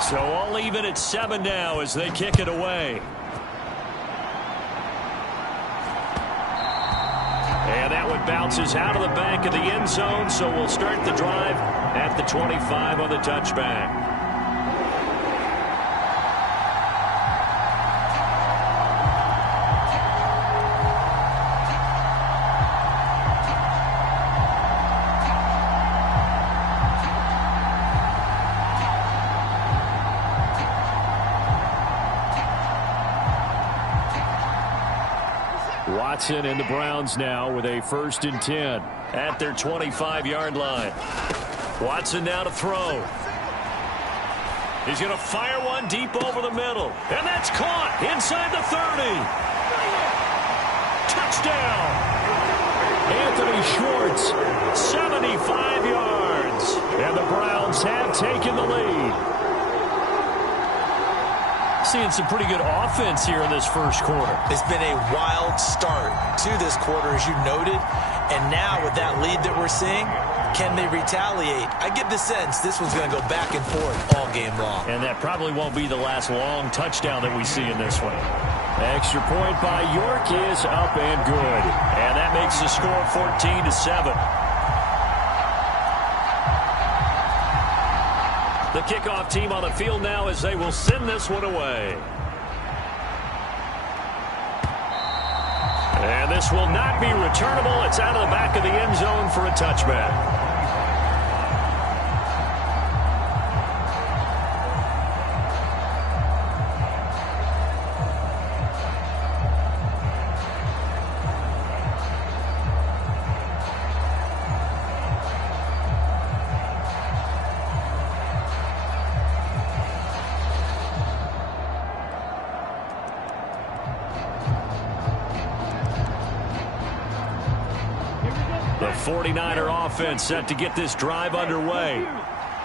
So all even at 7 now as they kick it away. And that one bounces out of the back of the end zone, so we'll start the drive at the 25 on the touchback. Watson and the Browns now with a 1st and 10 at their 25-yard line. Watson now to throw. He's going to fire one deep over the middle. And that's caught inside the 30. Touchdown. Anthony Schwartz, 75 yards. And the Browns have taken the lead. Seeing some pretty good offense here in this first quarter. It's been a wild start to this quarter, as you noted. And now with that lead that we're seeing, can they retaliate? I get the sense this one's going to go back and forth all game long. And that probably won't be the last long touchdown that we see in this one. Extra point by York is up and good. And that makes the score 14-7. The kickoff team on the field now as they will send this one away. And this will not be returnable. It's out of the back of the end zone for a touchback. The 49er offense set to get this drive underway.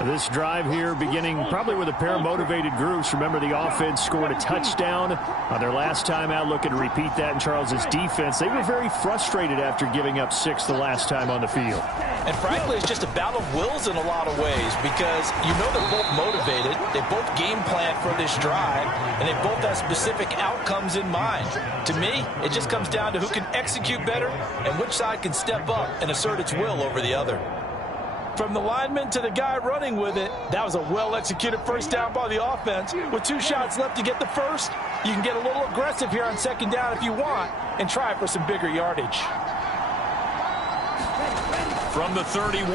This drive here beginning probably with a pair of motivated groups. Remember, the offense scored a touchdown on their last time out, looking to repeat that in Charles's defense. They were very frustrated after giving up 6 the last time on the field. And frankly, it's just a battle of wills in a lot of ways, because you know they're both motivated. They both game plan for this drive, and they both have specific outcomes in mind. To me, it just comes down to who can execute better and which side can step up and assert its will over the other. From the lineman to the guy running with it, that was a well-executed first down by the offense. With 2 shots left to get the first, you can get a little aggressive here on second down if you want and try for some bigger yardage. From the 31,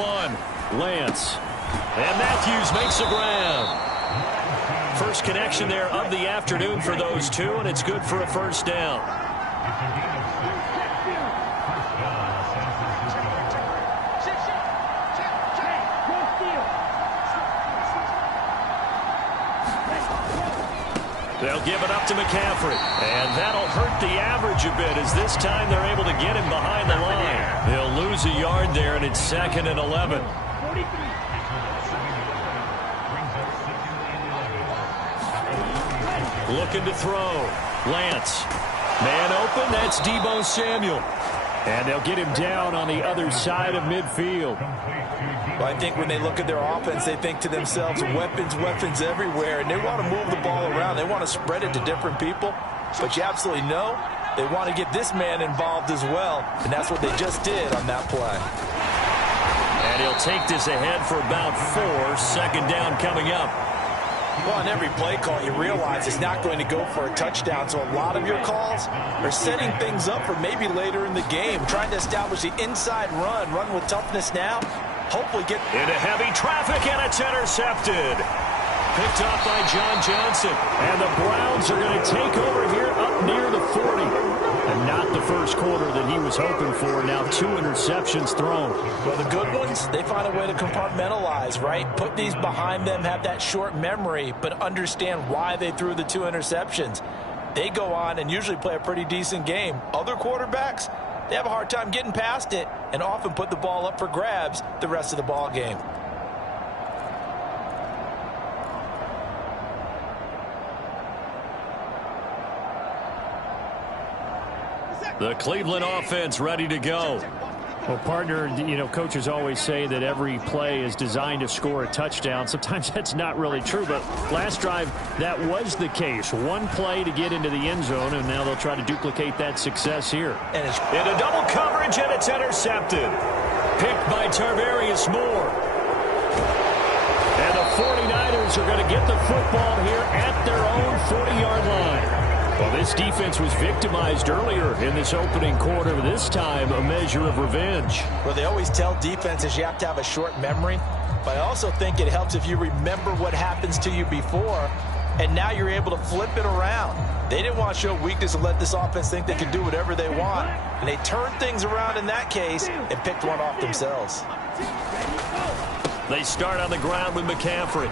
Lance. And Matthews makes the grab. First connection there of the afternoon for those two, and it's good for a first down. They'll give it up to McCaffrey. And that'll hurt the average a bit, as this time they're able to get him behind the line. They'll lose a yard there, and it's 2nd and 11. Looking to throw. Lance. Man open, that's Deebo Samuel. And they'll get him down on the other side of midfield. Well, I think when they look at their offense, they think to themselves, weapons, weapons everywhere, and they want to move the ball around. They want to spread it to different people. But you absolutely know they want to get this man involved as well, and that's what they just did on that play. And he'll take this ahead for about 4. 2nd down coming up. Well, on every play call, you realize it's not going to go for a touchdown, so a lot of your calls are setting things up for maybe later in the game, trying to establish the inside run with toughness now. Hopefully get into heavy traffic, and it's intercepted. Picked off by John Johnson. And the Browns are going to take over here up near the 40. And not the first quarter that he was hoping for. Now 2 interceptions thrown. Well, the good ones, they find a way to compartmentalize, right? Put these behind them, have that short memory, but understand why they threw the 2 interceptions. They go on and usually play a pretty decent game. Other quarterbacks, they have a hard time getting past it and often put the ball up for grabs the rest of the ball game. The Cleveland offense ready to go. Well, partner, coaches always say that every play is designed to score a touchdown. Sometimes that's not really true, but last drive, that was the case. One play to get into the end zone, and now they'll try to duplicate that success here. And it's into double coverage, and it's intercepted. Picked by Tarvarius Moore. And the 49ers are going to get the football here at their own 40-yard line. Well, this defense was victimized earlier in this opening quarter. This time, a measure of revenge. Well, they always tell defenses you have to have a short memory, but I also think it helps if you remember what happens to you before, and now you're able to flip it around. They didn't want to show weakness and let this offense think they could do whatever they want, and they turned things around in that case and picked one off themselves. They start on the ground with McCaffrey.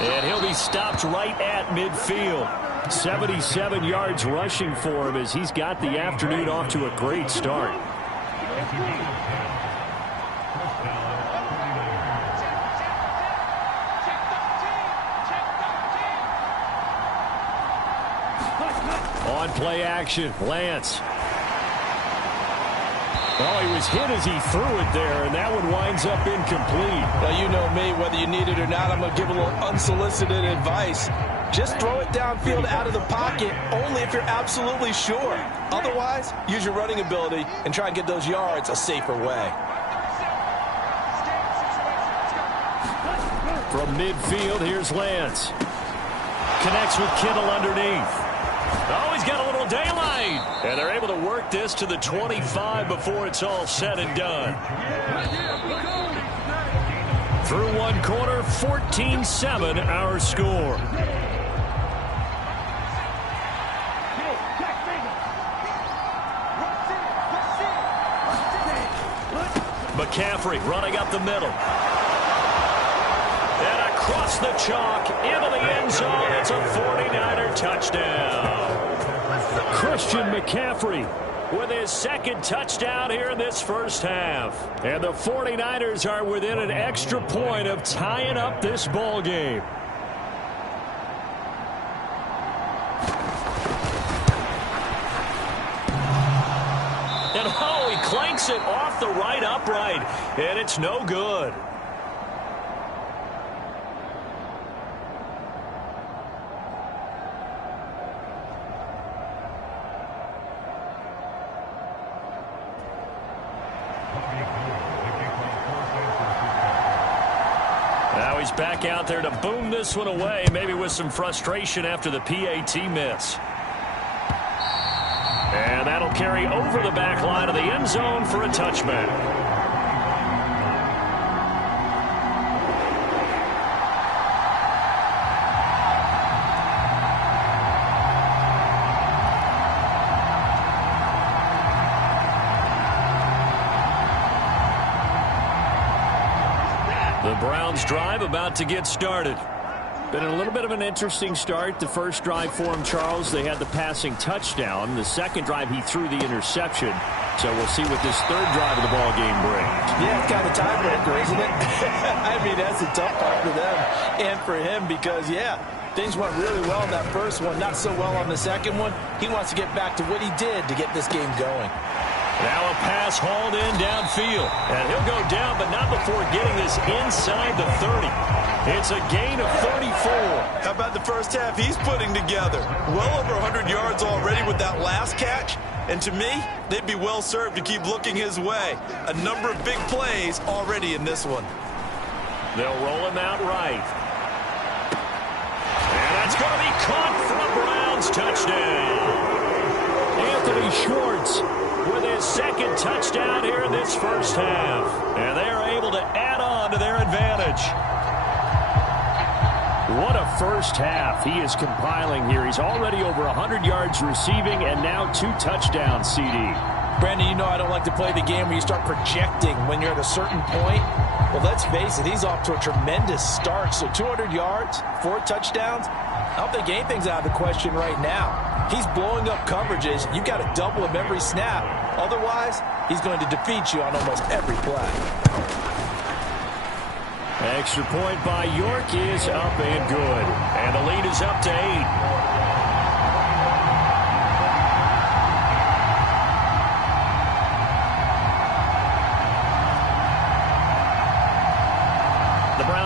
And he'll be stopped right at midfield. 77 yards rushing for him as he's got the afternoon off to a great start. On play action, Lance. Well, he was hit as he threw it there, and that one winds up incomplete. Well, you know me, whether you need it or not, I'm going to give a little unsolicited advice. Just throw it downfield out of the pocket only if you're absolutely sure. Otherwise, use your running ability and try and get those yards a safer way. From midfield, here's Lance. Connects with Kittle underneath. Oh, he's got a little daylight. And they're able to work this to the 25 before it's all said and done. Through one quarter, 14-7 our score. McCaffrey running up the middle. And across the chalk into the end zone. It's a 49er touchdown. Christian McCaffrey with his second touchdown here in this first half. And the 49ers are within an extra point of tying up this ball game. And oh, he clanks it off the right upright, and it's no good. Now he's back out there to boom this one away, maybe with some frustration after the PAT miss. And that'll carry over the back line of the end zone for a touchback. The Browns drive about to get started. Been a little bit of an interesting start. The first drive for him, Charles, they had the passing touchdown. The second drive, he threw the interception. So we'll see what this third drive of the ball game brings. Yeah, it's kind of a tiebreaker, isn't it? I mean, that's a tough part for them and for him because, yeah, things went really well in that first one, not so well on the second one. He wants to get back to what he did to get this game going. Now a pass hauled in downfield. And he'll go down, but not before getting this inside the 30. It's a gain of 34. How about the first half he's putting together? Well over 100 yards already with that last catch. And to me, they'd be well served to keep looking his way. A number of big plays already in this one. They'll roll him out right. And that's going to be caught for a Browns touchdown. Anthony Schwartz with his second touchdown here in this first half. And they are able to add on to their advantage. What a first half he is compiling here. He's already over 100 yards receiving and now 2 touchdowns, CD. Brandon, you know I don't like to play the game where you start projecting when you're at a certain point. Well, let's face it, he's off to a tremendous start. So 200 yards, 4 touchdowns. I don't think anything's out of the question right now. He's blowing up coverages. You've got to double him every snap. Otherwise, he's going to defeat you on almost every play. Extra point by York is up and good. And the lead is up to 8.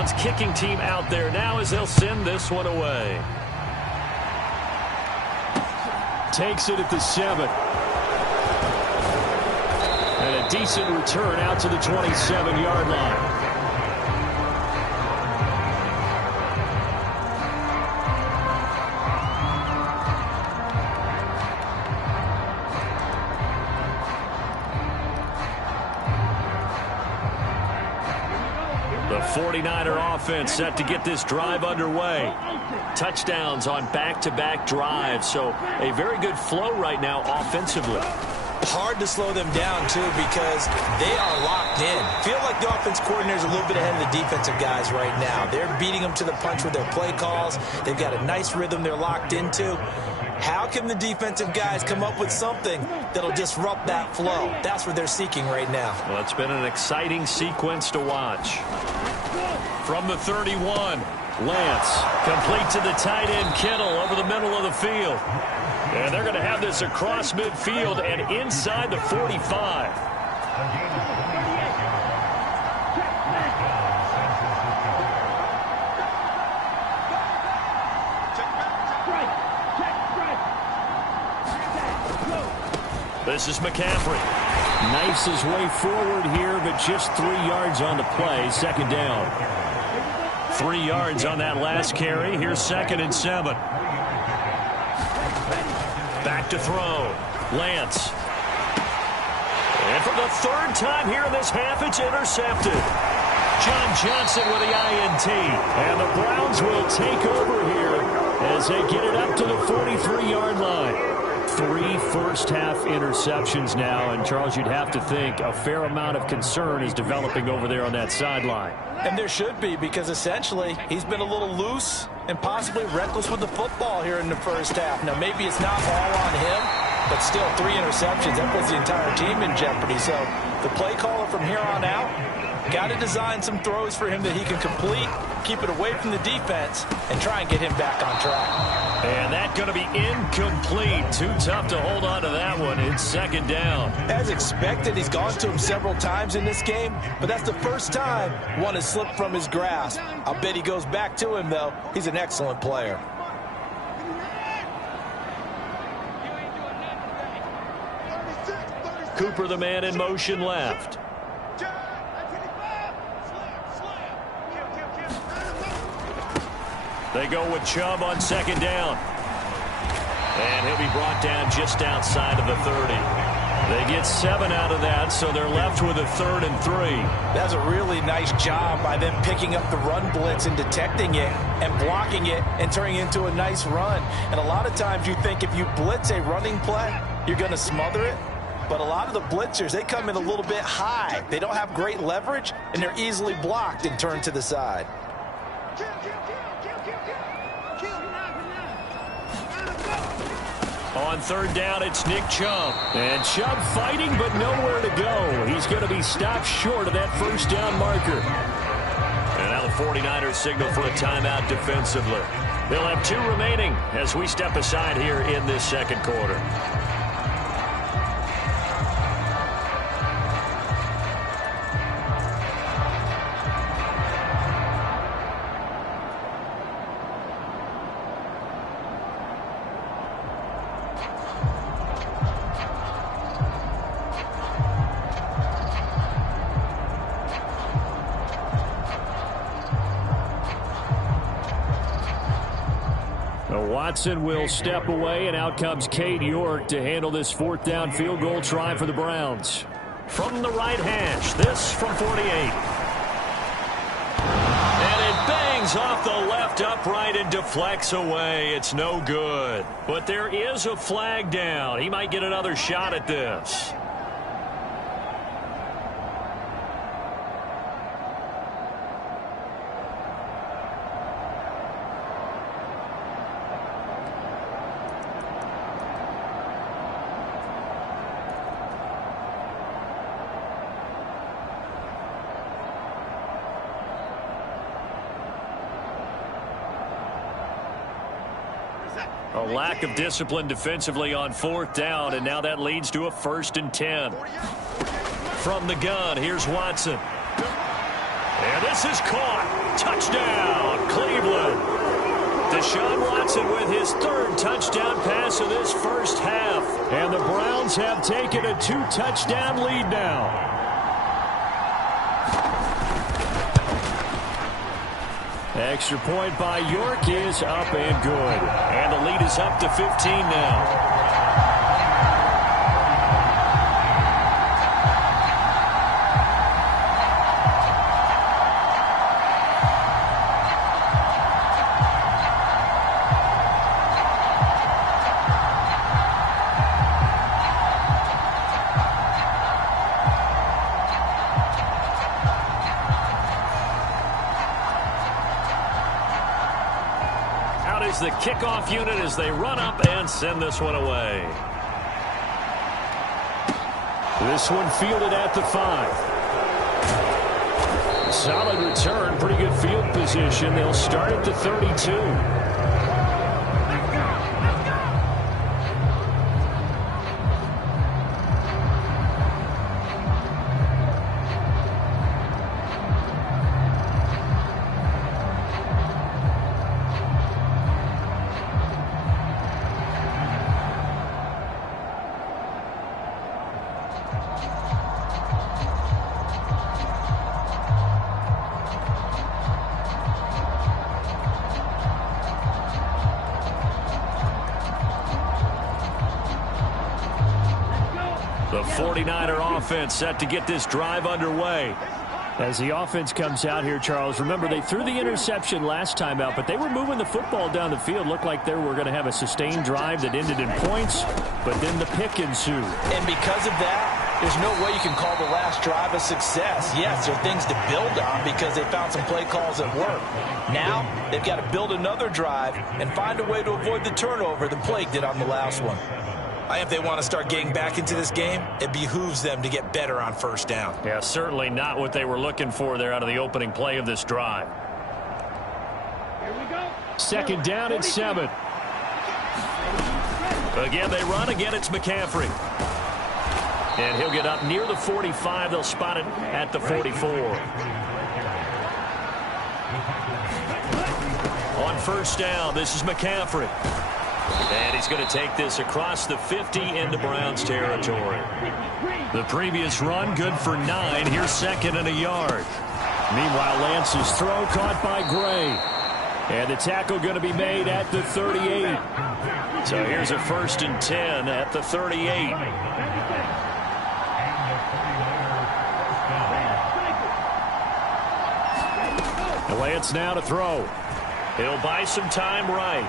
Browns kicking team out there now as they'll send this one away. Takes it at the 7. And a decent return out to the 27-yard line. The 49er offense set to get this drive underway. Touchdowns on back-to-back drives, so a very good flow right now offensively. Hard to slow them down, too, because they are locked in. Feel like the offense coordinator is a little bit ahead of the defensive guys right now. They're beating them to the punch with their play calls. They've got a nice rhythm they're locked into. How can the defensive guys come up with something that'll disrupt that flow? That's what they're seeking right now. Well, it's been an exciting sequence to watch. From the 31, Lance, complete to the tight end, Kittle, over the middle of the field. And they're going to have this across midfield and inside the 45. This is McCaffrey. Knifes his way forward here, but just 3 yards on the play. Second down. 3 yards on that last carry. Here's 2nd and 7. Back to throw. Lance. And for the 3rd time here in this half, it's intercepted. John Johnson with the INT. And the Browns will take over here as they get it up to the 43-yard line. 3 first-half interceptions now, and Charles, you'd have to think a fair amount of concern is developing over there on that sideline. And there should be, because essentially he's been a little loose and possibly reckless with the football here in the first half. Now, maybe it's not all on him, but still 3 interceptions. That puts the entire team in jeopardy. So the play caller from here on out got to design some throws for him that he can complete, keep it away from the defense, and try and get him back on track. And that's going to be incomplete. Too tough to hold on to that one. It's 2nd down. As expected, he's gone to him several times in this game, but that's the first time one has slipped from his grasp. I'll bet he goes back to him, though. He's an excellent player. Cooper, the man in motion left. They go with Chubb on 2nd down. And he'll be brought down just outside of the 30. They get 7 out of that, so they're left with a 3rd and 3. That's a really nice job by them picking up the run blitz and detecting it and blocking it and turning it into a nice run. And a lot of times you think if you blitz a running play, you're going to smother it. But a lot of the blitzers, they come in a little bit high. They don't have great leverage, and they're easily blocked and turned to the side. On 3rd down, it's Nick Chubb. And Chubb fighting, but nowhere to go. He's going to be stopped short of that 1st down marker. And now the 49ers signal for a timeout defensively. They'll have 2 remaining as we step aside here in this 2nd quarter. Watson will step away, and out comes Cade York to handle this 4th down field goal try for the Browns. From the right hash, this from 48. And it bangs off the left upright and deflects away. It's no good. But there is a flag down. He might get another shot at this. A lack of discipline defensively on 4th down, and now that leads to a 1st and 10. From the gun, here's Watson. And This is caught. Touchdown, Cleveland. Deshaun Watson with his third touchdown pass of this first half. And the Browns have taken a 2-touchdown lead now. Extra point by York is up and good. And the lead is up to 15 now. The kickoff unit as they run up and send this one away. This one fielded at the 5. Solid return, pretty good field position. They'll start at the 32. The 49er offense set to get this drive underway. As the offense comes out here, Charles, remember they threw the interception last time out, but they were moving the football down the field. Looked like they were going to have a sustained drive that ended in points, but then the pick ensued. And because of that, there's no way you can call the last drive a success. Yes, there are things to build on because they found some play calls that work. Now, they've got to build another drive and find a way to avoid the turnover the Plague did on the last one. If they want to start getting back into this game, it behooves them to get better on first down. Yeah, certainly not what they were looking for there out of the opening play of this drive. Here we go. Second down and 7. Again, they run. Again, it's McCaffrey. And he'll get up near the 45. They'll spot it at the 44. On first down, this is McCaffrey. And he's going to take this across the 50 into Browns territory. The previous run, good for 9. Here's second and a yard. Meanwhile, Lance's throw caught by Gray. And the tackle going to be made at the 38. So here's a 1st and 10 at the 38. Lance now to throw. He'll buy some time right.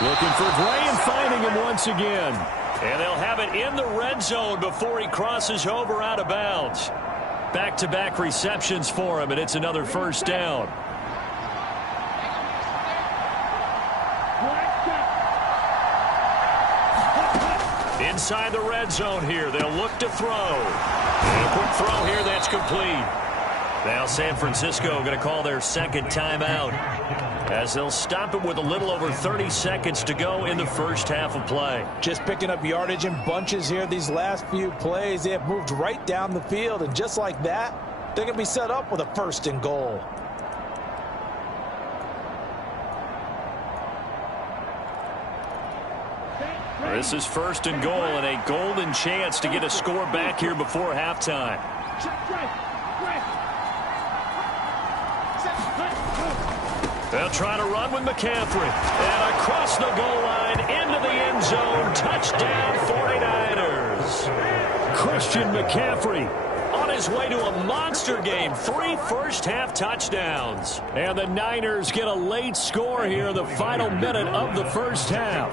Looking for Gray and finding him once again. And they'll have it in the red zone before he crosses over out of bounds. Back-to-back receptions for him, and it's another first down. Inside the red zone here, they'll look to throw. And a quick throw here, that's complete. Now San Francisco going to call their second timeout as they'll stop it with a little over 30 seconds to go in the first half of play. Just picking up yardage in bunches here these last few plays. They have moved right down the field, and just like that, they're going to be set up with a 1st and goal. This is 1st and goal and a golden chance to get a score back here before halftime. They'll try to run with McCaffrey. And across the goal line into the end zone. Touchdown 49ers. Christian McCaffrey on his way to a monster game. 3 first-half touchdowns. And the Niners get a late score here in the final minute of the first half.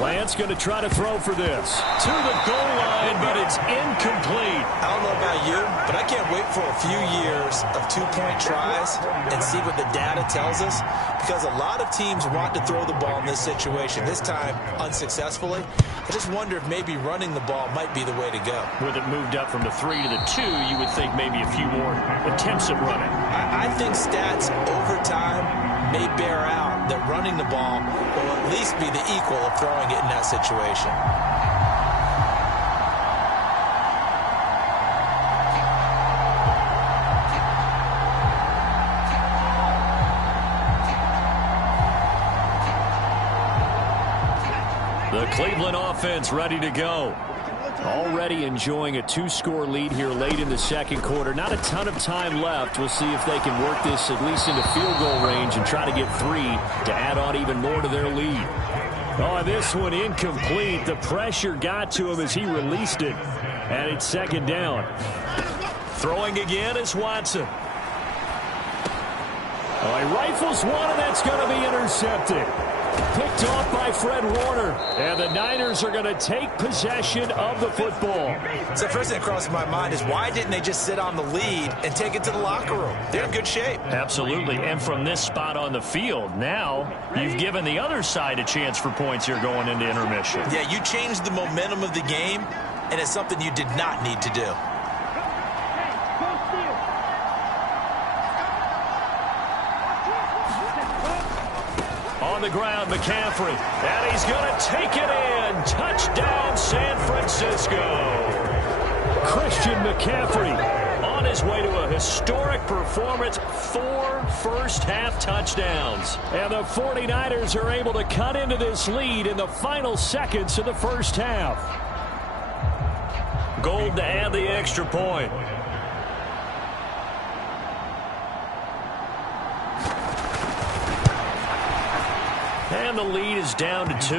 Lance going to try to throw for this. To the goal line, but it's incomplete. I don't know about you, but I can't wait for a few years of 2-point tries and see what the data tells us, because a lot of teams want to throw the ball in this situation, this time unsuccessfully. I just wonder if maybe running the ball might be the way to go. With it moved up from the 3 to the 2, you would think maybe a few more attempts at running. I think stats over time may bear out that running the ball will at least be the equal of throwing it in that situation. The Cleveland offense ready to go. Already enjoying a 2-score lead here late in the second quarter. Not a ton of time left. We'll see if they can work this at least into field goal range and try to get 3 to add on even more to their lead. Oh, this one incomplete. The pressure got to him as he released it. And it's second down. Throwing again is Watson. Oh, he rifles one, and that's going to be intercepted. Picked off by Fred Warner. And the Niners are going to take possession of the football. So the first thing that crosses my mind is why didn't they just sit on the lead and take it to the locker room? They're in good shape. Absolutely. And from this spot on the field, now you've given the other side a chance for points here going into intermission. Yeah, you changed the momentum of the game, and it's something you did not need to do. On the ground, McCaffrey. And he's going to take it in. Touchdown, San Francisco. Christian McCaffrey on his way to a historic performance. 4 first-half touchdowns. And the 49ers are able to cut into this lead in the final seconds of the first half. Gold to add the extra point. And the lead is down to 2.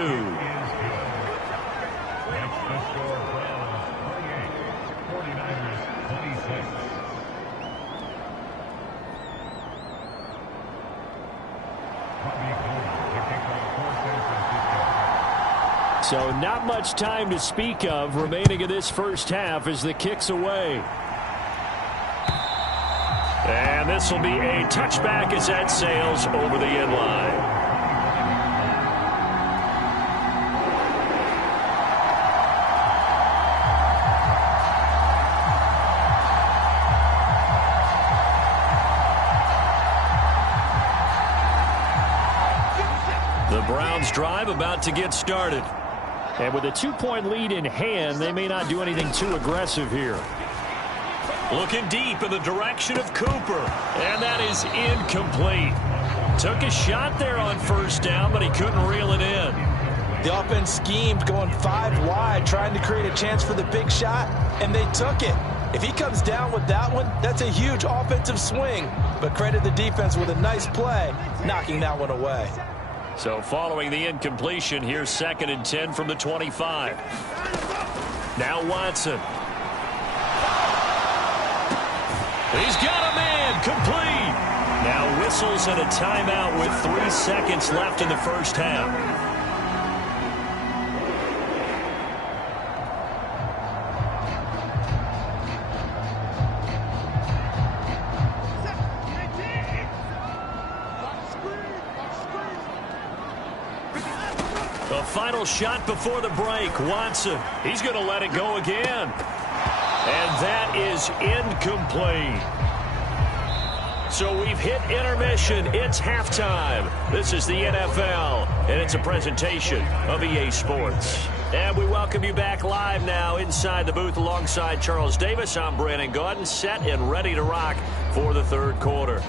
So not much time to speak of remaining in this first half as the kick's away. And this will be a touchback as that sails over the end line. The Browns drive about to get started. And with a 2-point lead in hand, they may not do anything too aggressive here. Looking deep in the direction of Cooper. And that is incomplete. Took a shot there on first down, but he couldn't reel it in. The offense schemed going 5 wide, trying to create a chance for the big shot, and they took it. If he comes down with that one, that's a huge offensive swing. But credit the defense with a nice play, knocking that one away. So following the incompletion, here's 2nd and 10 from the 25. Now Watson. He's got a man complete. Now whistles and a timeout with 3 seconds left in the first half. The final shot before the break. Watson. He's going to let it go again. And that is incomplete. So we've hit intermission. It's halftime. This is the NFL, and it's a presentation of EA Sports. And we welcome you back live now inside the booth alongside Charles Davis. I'm Brandon Gaudin, set and ready to rock for the third quarter.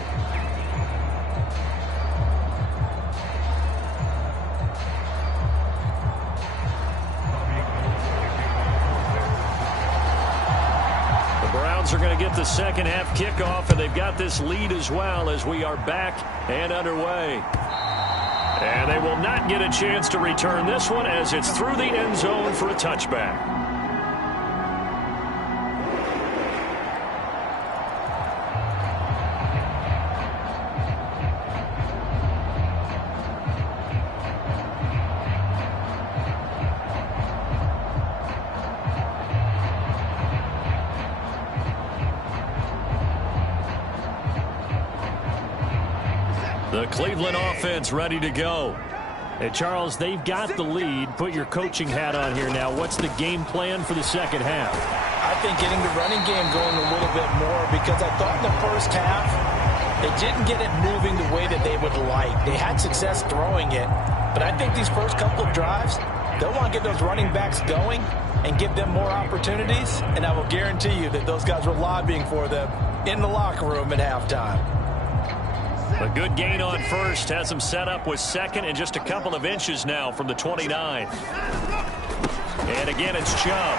Are going to get the second half kickoff, and they've got this lead as well as we are back and underway. And they will not get a chance to return this one as it's through the end zone for a touchback. The Cleveland offense ready to go. Hey, Charles, they've got the lead. Put your coaching hat on here now. What's the game plan for the second half? I think getting the running game going a little bit more, because I thought in the first half They didn't get it moving the way that they would like. They had success throwing it, but I think these first couple of drives, they'll want to get those running backs going and give them more opportunities, and I will guarantee you that those guys were lobbying for them in the locker room at halftime. A good gain on first has him set up with second and just a couple of inches now from the 29. And again, it's Chubb.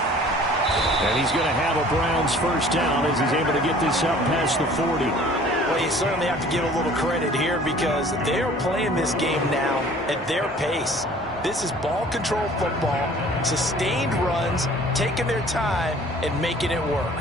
And he's going to have a Browns first down as he's able to get this up past the 40. Well, you certainly have to give a little credit here because they're playing this game now at their pace. This is ball control football, sustained runs, taking their time and making it work.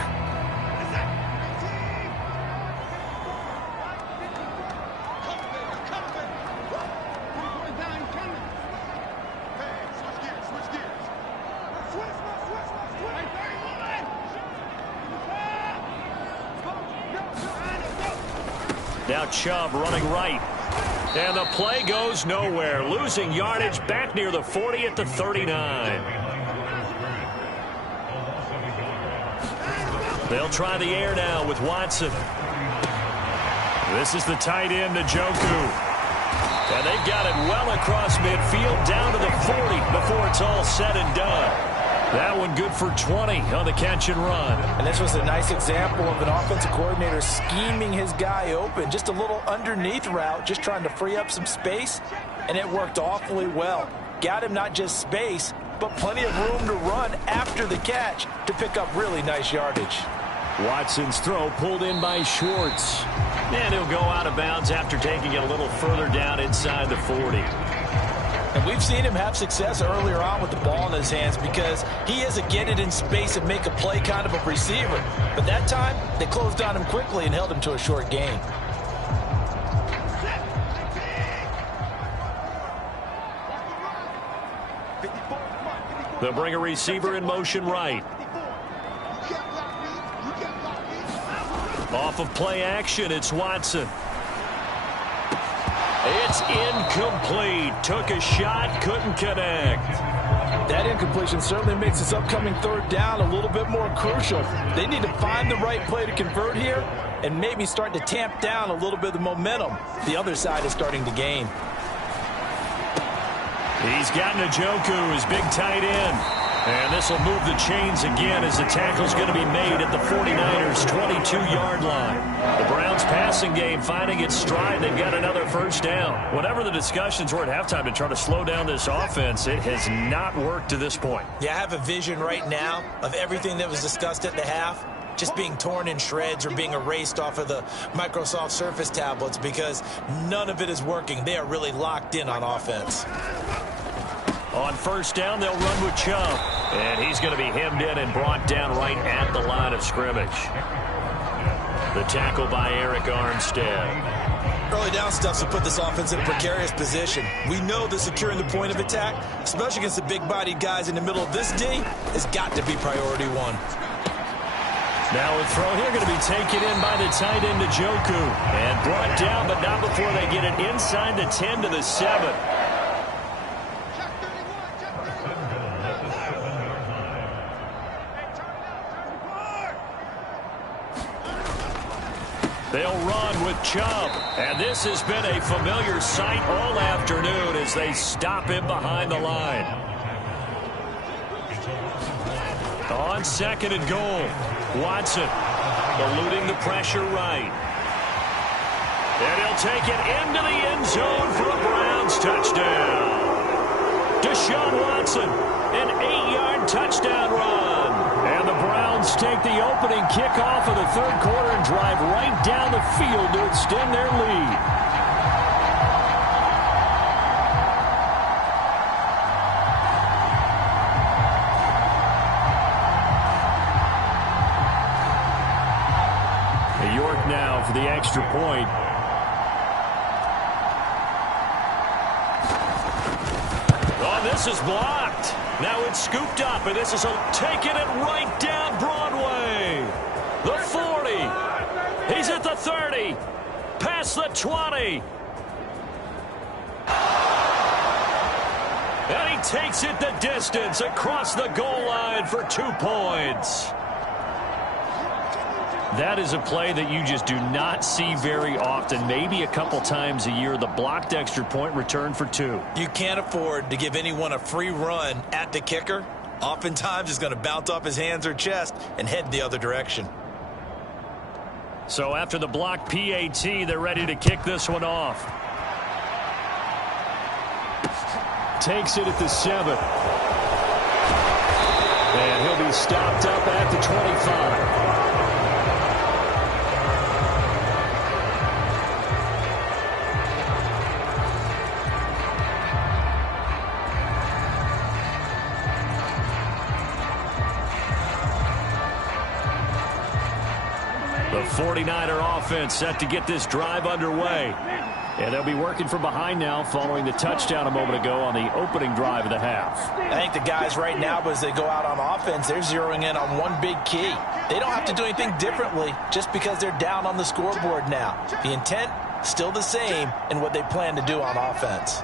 Now Chubb running right. And the play goes nowhere. Losing yardage back near the 40 at the 39. They'll try the air now with Watson. This is the tight end, Njoku. And they've got it well across midfield down to the 40 before it's all said and done. That one good for 20 on the catch and run. And this was a nice example of an offensive coordinator scheming his guy open. Just a little underneath route, just trying to free up some space, and it worked awfully well. Got him not just space, but plenty of room to run after the catch to pick up really nice yardage. Watson's throw pulled in by Schwartz. And he'll go out of bounds after taking it a little further down inside the 40. And we've seen him have success earlier on with the ball in his hands because he is a get it in space and make a play kind of a receiver. But that time, they closed on him quickly and held him to a short gain. They'll bring a receiver in motion right. Off of play action, it's Watson. It's incomplete. Took a shot, couldn't connect. That incompletion certainly makes this upcoming third down a little bit more crucial. They need to find the right play to convert here and maybe start to tamp down a little bit of the momentum the other side is starting to gain. He's got Njoku, his big tight end. And this will move the chains again as the tackle's going to be made at the 49ers' 22-yard line. The Browns passing game finding its stride. They've got another first down. Whatever the discussions were at halftime to try to slow down this offense, it has not worked to this point. Yeah, I have a vision right now of everything that was discussed at the half just being torn in shreds or being erased off of the Microsoft Surface tablets because none of it is working. They are really locked in on offense. On first down, they'll run with Chubb. And he's going to be hemmed in and brought down right at the line of scrimmage. The tackle by Eric Armstead. Early down stuff to put this offense in a precarious position. We know that securing the point of attack, especially against the big-bodied guys in the middle of this D, has got to be priority one. Now a throw here going to be taken in by the tight end Njoku. And brought down, but not before they get it inside the 10 to the 7. They'll run with Chubb. And this has been a familiar sight all afternoon as they stop him behind the line. On second and goal, Watson eluding the pressure right. And he'll take it into the end zone for a Browns touchdown. Deshaun Watson, an 8-yard touchdown run. And the Browns take the opening kickoff of the third quarter and drive right down the field to extend their lead. York now for the extra point. Oh, this is blocked. Now it's scooped up, and this is taking it right down Broadway. The 40. He's at the 30. Past the 20. And he takes it the distance across the goal line for 2 points. That is a play that you just do not see very often, maybe a couple times a year. The blocked extra point return for 2. You can't afford to give anyone a free run at the kicker. Oftentimes, it's going to bounce off his hands or chest and head the other direction. So after the blocked PAT, they're ready to kick this one off. Takes it at the 7. And he'll be stopped up at the 25. The 49er offense set to get this drive underway. And they'll be working from behind now following the touchdown a moment ago on the opening drive of the half. I think the guys right now, as they go out on offense, they're zeroing in on one big key. They don't have to do anything differently just because they're down on the scoreboard now. The intent, still the same in what they plan to do on offense.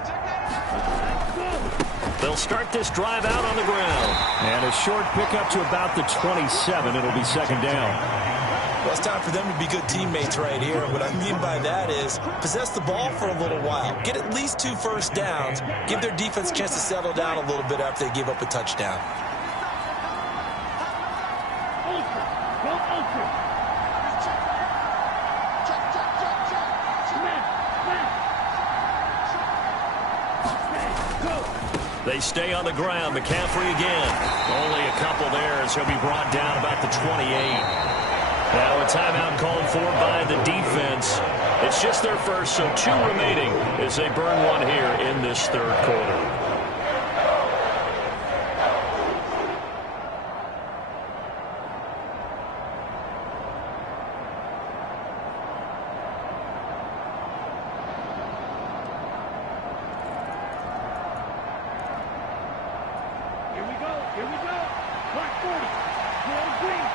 They'll start this drive out on the ground. And a short pickup to about the 27. It'll be second down. Well, it's time for them to be good teammates right here. What I mean by that is possess the ball for a little while. Get at least 2 first downs. Give their defense a chance to settle down a little bit after they give up a touchdown. They stay on the ground. McCaffrey again. Only a couple there as he'll be brought down about the 28. Now a timeout called for by the defense. It's just their first, so 2 remaining as they burn one here in this third quarter. Here we go. Here we go. Clock 40. Gerald Green.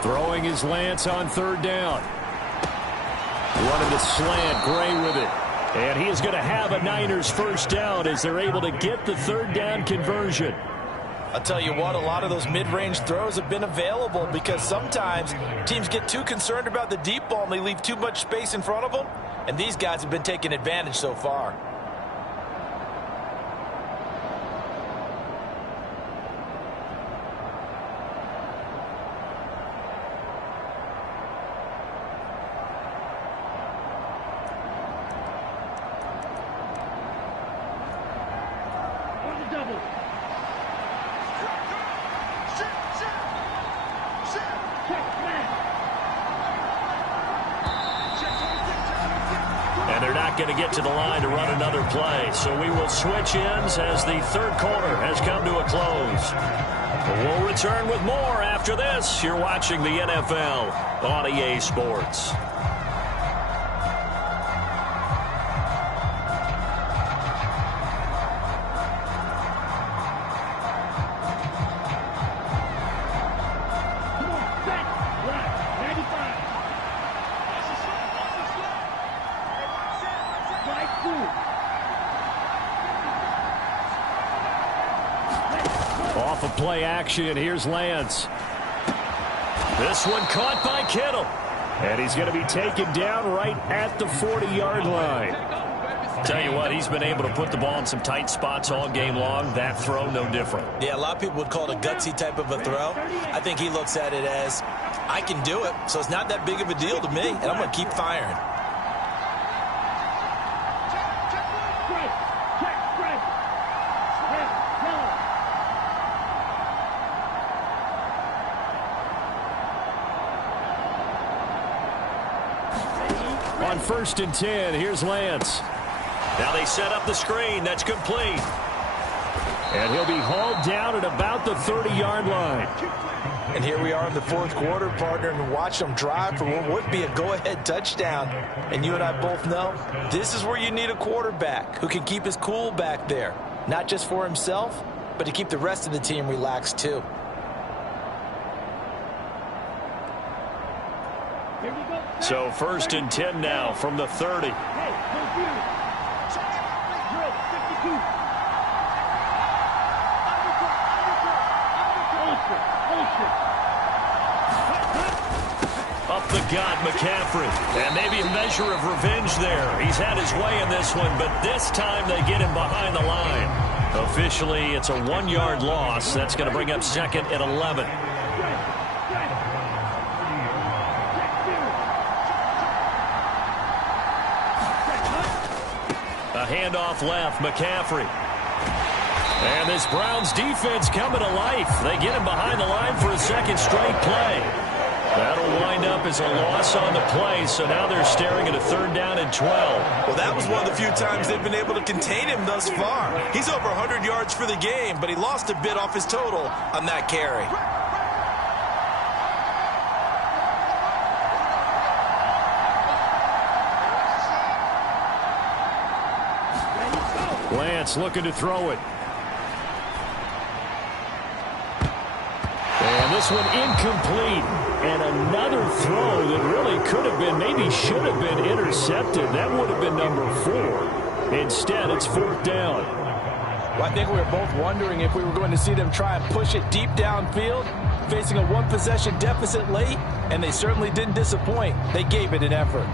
Throwing his Lance on third down. Running the slant, Gray with it. And he is going to have a Niners first down as they're able to get the third down conversion. I'll tell you what, a lot of those mid-range throws have been available because sometimes teams get too concerned about the deep ball and they leave too much space in front of them. And these guys have been taking advantage so far. Going to get to the line to run another play. So we will switch ends as the third quarter has come to a close. We'll return with more after this. You're watching the NFL on EA Sports. Off of play action, here's Lance. This one caught by Kittle. And he's going to be taken down right at the 40-yard line. Tell you what, he's been able to put the ball in some tight spots all game long. That throw, no different. Yeah, a lot of people would call it a gutsy type of a throw. I think he looks at it as, I can do it, so it's not that big of a deal to me, and I'm going to keep firing. On 1st and 10, here's Lance. Now they set up the screen. That's complete. And he'll be hauled down at about the 30-yard line. And here we are in the fourth quarter, partner, and watch them drive for what would be a go-ahead touchdown. And you and I both know this is where you need a quarterback who can keep his cool back there. Not just for himself, but to keep the rest of the team relaxed too. So 1st and 10 now from the 30. Hey, no view. Drill, 52. Up the gut, McCaffrey. And maybe a measure of revenge there. He's had his way in this one, but this time they get him behind the line. Officially, it's a 1-yard loss. That's going to bring up 2nd and 11. A handoff left, McCaffrey. And this Browns defense coming to life. They get him behind the line for a 2nd straight play. That'll wind up as a loss on the play, so now they're staring at a 3rd down and 12. Well, that was one of the few times they've been able to contain him thus far. He's over 100 yards for the game, but he lost a bit off his total on that carry. Lance looking to throw it. And this one incomplete. And another throw that really could have been, maybe should have been intercepted. That would have been number 4. Instead, it's 4th down. Well, I think we were both wondering if we were going to see them try and push it deep downfield, facing a 1-possession deficit late, and they certainly didn't disappoint. They gave it an effort.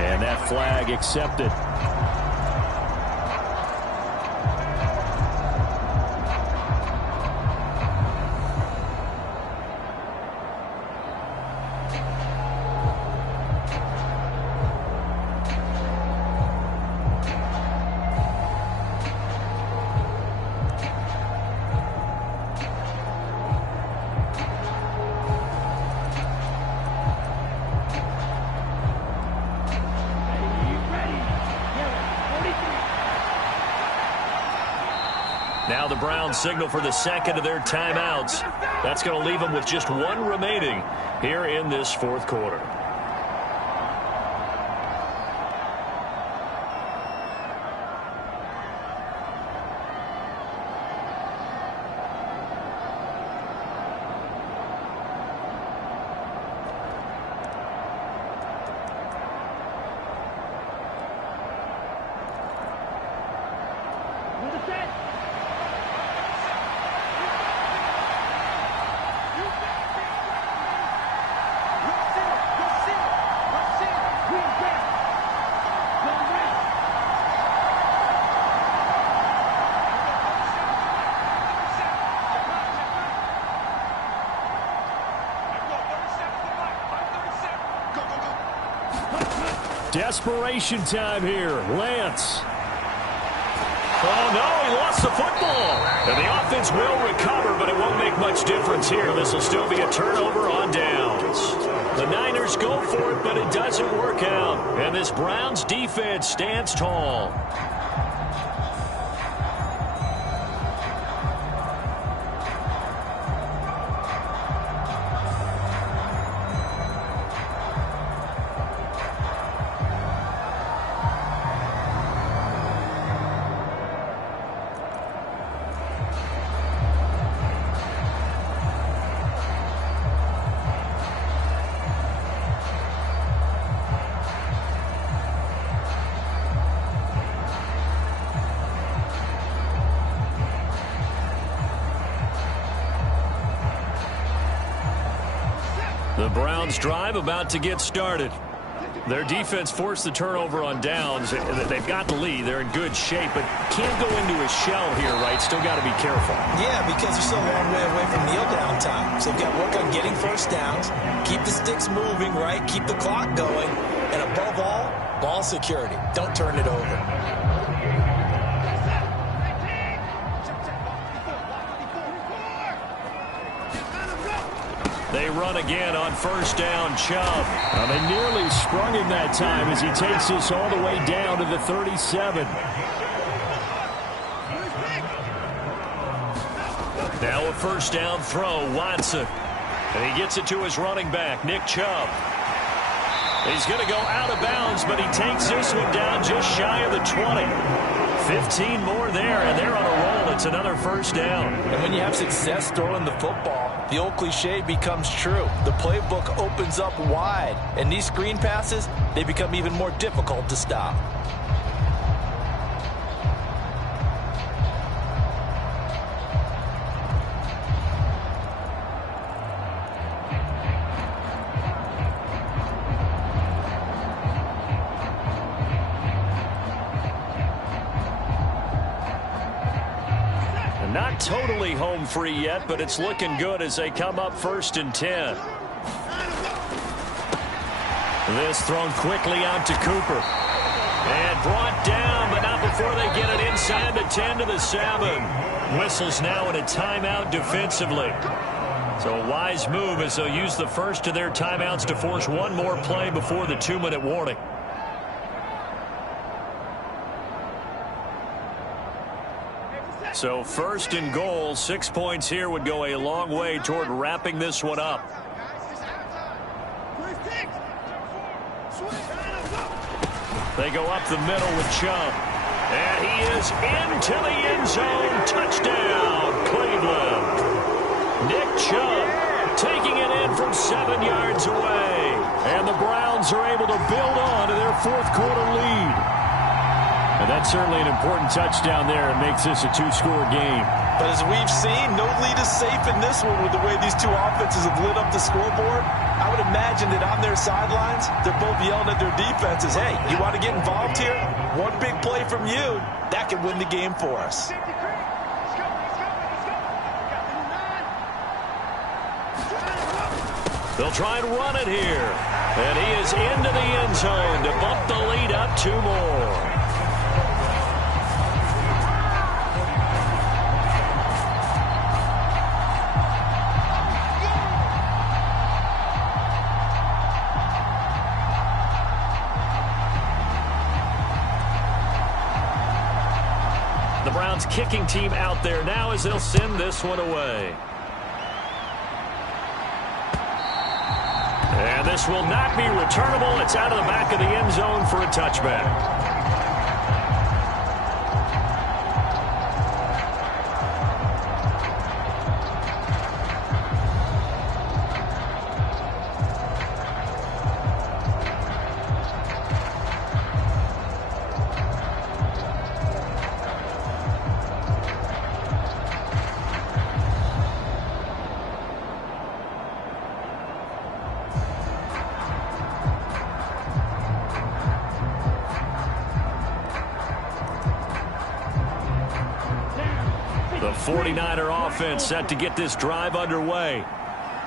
And that flag accepted. Now the Browns signal for the 2nd of their timeouts. That's going to leave them with just 1 remaining here in this 4th quarter. Desperation time here. Lance. Oh, no, he lost the football. And the offense will recover, but it won't make much difference here. This will still be a turnover on downs. The Niners go for it, but it doesn't work out. And this Browns defense stands tall. The Browns drive about to get started. Their defense forced the turnover on downs. They've got the lead. They're in good shape, but can't go into a shell here, right? Still got to be careful. Yeah, because they're still a long way away from kneel down time. So they've got to work on getting first downs, keep the sticks moving, right? Keep the clock going. And above all, ball security. Don't turn it over. They run again on first down, Chubb. They nearly sprung him that time as he takes this all the way down to the 37. Now a first down throw, Watson. And he gets it to his running back, Nick Chubb. He's going to go out of bounds, but he takes this one down just shy of the 20. 15 more there, and they're on a roll. It's another first down. And when you have success throwing the football, the old cliche becomes true. The playbook opens up wide, and these screen passes, they become even more difficult to stop. Not totally home free yet, but it's looking good as they come up 1st and 10. This thrown quickly out to Cooper. And brought down, but not before they get it inside the 10 to the 7. Whistles now in a timeout defensively. So a wise move as they'll use the first of their timeouts to force one more play before the 2-minute warning. So 1st and goal, 6 points here would go a long way toward wrapping this one up. They go up the middle with Chubb. And he is into the end zone. Touchdown, Cleveland. Nick Chubb taking it in from 7 yards away. And the Browns are able to build on to their 4th quarter lead. And that's certainly an important touchdown there and makes this a 2-score game. But as we've seen, no lead is safe in this one with the way these two offenses have lit up the scoreboard. I would imagine that on their sidelines, they're both yelling at their defenses, hey, you want to get involved here? One big play from you, that could win the game for us. They'll try and run it here. And he is into the end zone to bump the lead up 2 more. The Browns kicking team out there now as they'll send this one away. And this will not be returnable. It's out of the back of the end zone for a touchback. The 49er offense set to get this drive underway.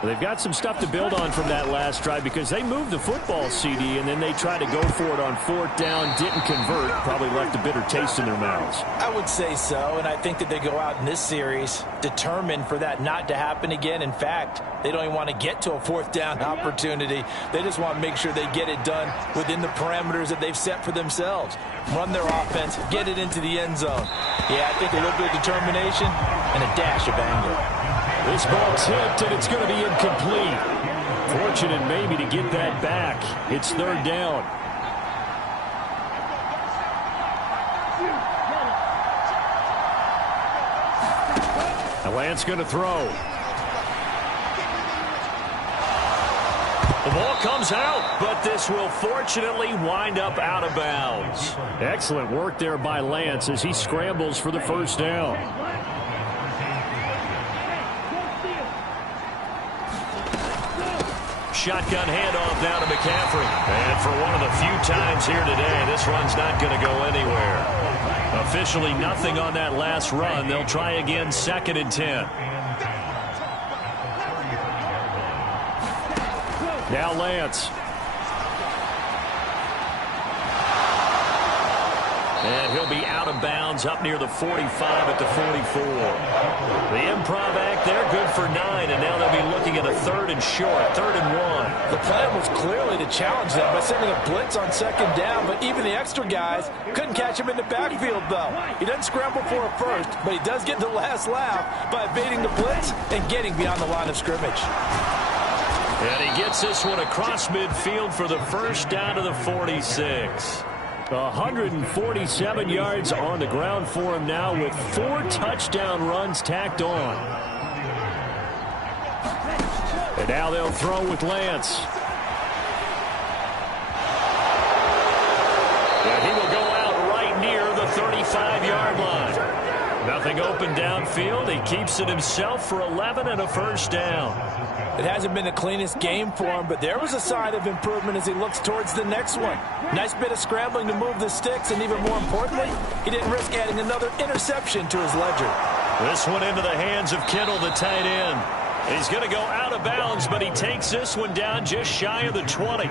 They've got some stuff to build on from that last drive because they moved the football, CD, and then they tried to go for it on 4th down, didn't convert, probably left a bitter taste in their mouths. I would say so, and I think that they go out in this series determined for that not to happen again. In fact, they don't even want to get to a 4th down opportunity. They just want to make sure they get it done within the parameters that they've set for themselves. Run their offense, get it into the end zone. Yeah, I think a little bit of determination and a dash of anger. This ball tipped, and it's going to be incomplete. Fortunate maybe to get that back. It's 3rd down. Now Lance going to throw. The ball comes out, but this will fortunately wind up out of bounds. Excellent work there by Lance as he scrambles for the 1st down. shotgun handoff now to McCaffrey. And for one of the few times here today, this run's not going to go anywhere. Officially nothing on that last run. They'll try again 2nd and 10. Now Lance. And he'll be out of bounds up near the 45 at the 44. The improv act there, good for 9, and now they'll be looking at a 3rd and short, 3rd and 1. The plan was clearly to challenge them by sending a blitz on 2nd down, but even the extra guys couldn't catch him in the backfield, though. He doesn't scramble for a first, but he does get the last laugh by evading the blitz and getting beyond the line of scrimmage. And he gets this one across midfield for the first down to the 46. 147 yards on the ground for him now with 4 touchdown runs tacked on. And now they'll throw with Lance. And he will go out right near the 35-yard line. Nothing open downfield. He keeps it himself for 11 and a first down. It hasn't been the cleanest game for him, but there was a sign of improvement as he looks towards the next one. Nice bit of scrambling to move the sticks, and even more importantly, he didn't risk adding another interception to his ledger. This one into the hands of Kittle, the tight end. He's going to go out of bounds, but he takes this one down just shy of the 20.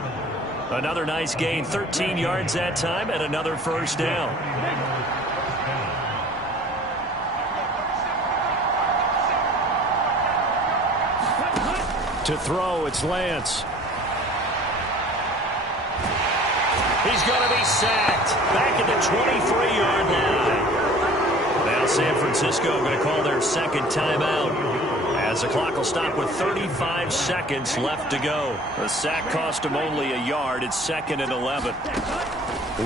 Another nice gain, 13 yards that time, and another first down. To throw, it's Lance. He's going to be sacked. Back at the 23-yard line. Now San Francisco going to call their 2nd timeout, as the clock will stop with 35 seconds left to go. The sack cost him only a yard. It's 2nd and 11.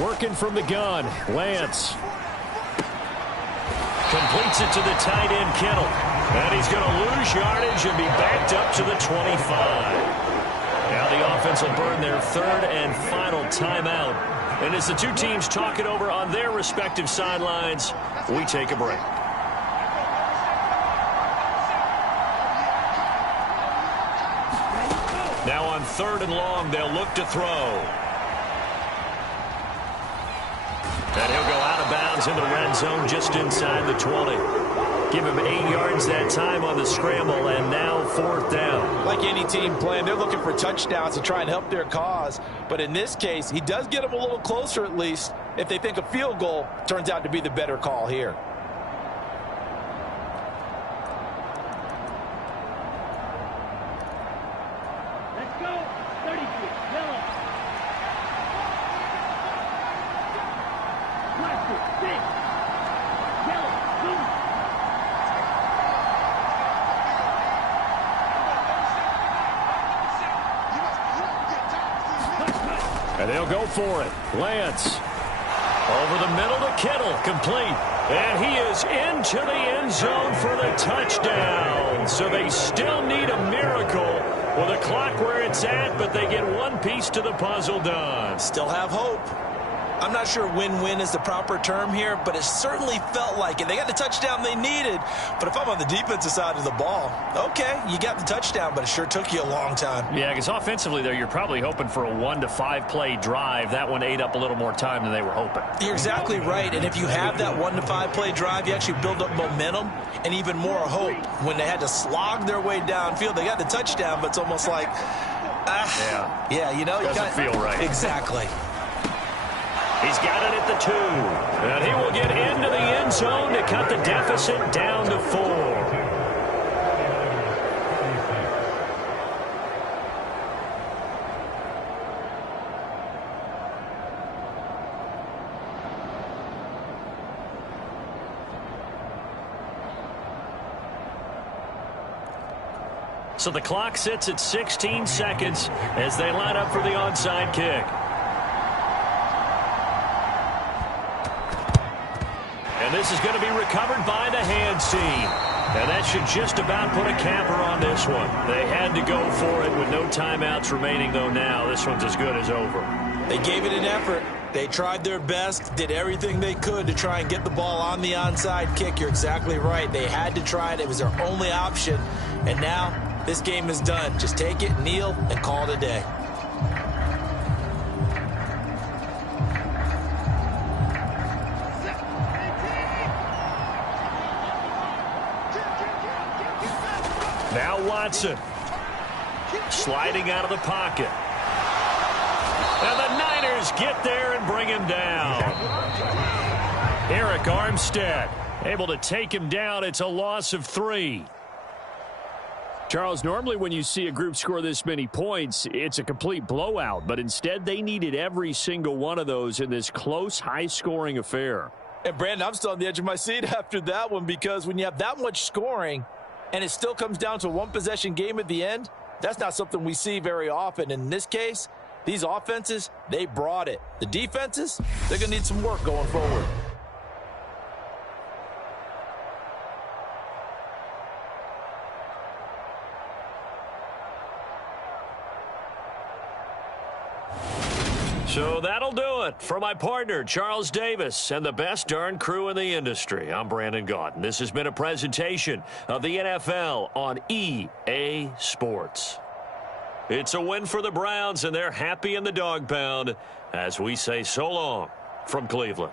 Working from the gun, Lance. Completes it to the tight end, Kittle. And he's going to lose yardage and be backed up to the 25. Now the offense will burn their 3rd and final timeout. And as the two teams talk it over on their respective sidelines, we take a break. Now on 3rd and long, they'll look to throw. And he'll go out of bounds in the red zone just inside the 20. Give him 8 yards that time on the scramble, and now 4th down. Like any team playing, they're looking for touchdowns to try and help their cause. But in this case, he does get them a little closer at least if they think a field goal turns out to be the better call here. Let's go. 36. Yellow. Plastic. 6. Yellow. 2. And they'll go for it. Lance. Over the middle to Kittle. Complete. And he is into the end zone for the touchdown. So they still need a miracle with the clock where it's at, but they get one piece to the puzzle done. Still have hope. I'm not sure win-win is the proper term here, but it certainly felt like it. They got the touchdown they needed, but if I'm on the defensive side of the ball, okay, you got the touchdown, but it sure took you a long time. Yeah, because offensively there, you're probably hoping for a 1 to 5 play drive. That one ate up a little more time than they were hoping. You're exactly right, and if you have that 1 to 5 play drive, you actually build up momentum and even more hope. When they had to slog their way downfield, they got the touchdown, but it's almost like, yeah, you know, doesn't feel right. Exactly. He's got it at the 2. And he will get into the end zone to cut the deficit down to 4. So the clock sits at 16 seconds as they line up for the onside kick. And this is going to be recovered by the hands team. And that should just about put a capper on this one. They had to go for it with no timeouts remaining, though now this one's as good as over. They gave it an effort. They tried their best, did everything they could to try and get the ball on the onside kick. You're exactly right. They had to try it. It was their only option. And now This game is done. Just take it, kneel, and call it a day. Now Watson. Sliding out of the pocket. And the Niners get there and bring him down. Eric Armstead able to take him down. It's a loss of 3. Charles, normally when you see a group score this many points, it's a complete blowout. But instead, they needed every single one of those in this close, high-scoring affair. And, Brandon, I'm still on the edge of my seat after that one because when you have that much scoring and it still comes down to a one-possession game at the end, that's not something we see very often. In this case, these offenses, they brought it. The defenses, they're going to need some work going forward. So that'll do it for my partner, Charles Davis, and the best darn crew in the industry. I'm Brandon Gaudin. This has been a presentation of the NFL on EA Sports. It's a win for the Browns, and they're happy in the dog pound as we say so long from Cleveland.